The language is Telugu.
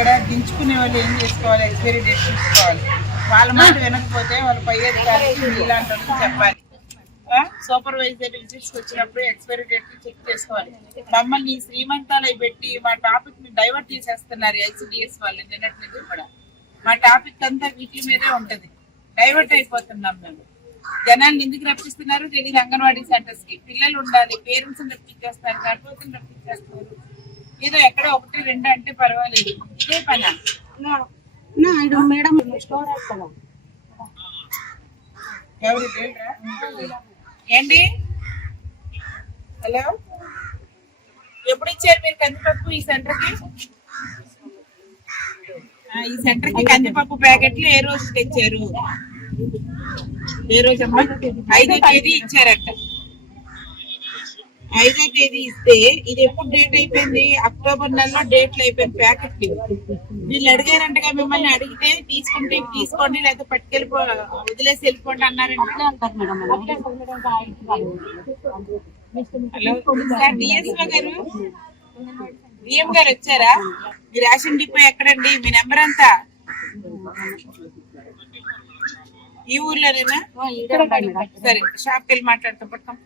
ఇక్కడ దించుకునే వాళ్ళు ఏం చేసుకోవాలి, ఎక్స్పైరీ డేట్ చూసుకోవాలి. వాళ్ళ మాట వినకపోతే వాళ్ళ పై అధికారికి ఇలాంటి వాళ్ళకి చెప్పాలి. సూపర్వైజర్ విజిట్స్ వచ్చినప్పుడు ఎక్స్పైరీ డేట్ చెక్ చేసుకోవాలి. మమ్మల్ని శ్రీమంతాలు అవి పెట్టి మా టాపిక్ ని డైవర్ట్ చేసేస్తున్నారు ఐసిడిఎస్ వాళ్ళు. నిన్నటి నుంచి కూడా మా టాపిక్ అంతా వీటి మీదే ఉంటది. డైవర్ట్ అయిపోతున్నాం మేము. జనాన్ని ఎందుకు రప్పిస్తున్నారు తెలియదు. అంగన్వాడీ సెంటర్స్ కి పిల్లలు ఉండాలి, పేరెంట్స్ రప్పించేస్తారు, గర్భవతులు రప్పించేస్తారు. ఏదో ఎక్కడ 1, 2 అంటే పర్వాలేదు, ఇదే పని. మేడం ఎవరు ఏంటి? హలో, ఎప్పుడు ఇచ్చారు మీరు కందిపప్పు ఈ సెంటర్ కి? ఈ సెంటర్ కి కందిపప్పు ప్యాకెట్లు ఏ రోజు తెచ్చారు? ఏ రోజు అమ్మా? 5వ తేదీ ఇచ్చారట. 5వ తేదీ ఇస్తే ఇది ఎప్పుడు డేట్ అయిపోయింది? అక్టోబర్ నెలలో డేట్లు అయిపోయింది ప్యాకెట్. వీళ్ళు అడిగారంటగా, మిమ్మల్ని అడిగితే తీసుకుంటే తీసుకోండి లేకపోతే పట్టుకెళ్ళిపో, వదిలేసి వెళ్ళిపోండి అన్నారంట. హలో సార్, డిఎస్ఓ గారు, డిఎం గారు వచ్చారా? మీ రేషన్ డిపో ఎక్కడండి? మీ నెంబర్ అంతా ఈ ఊర్లోనేనా? సరే, షాప్కి వెళ్ళి మాట్లాడతాం.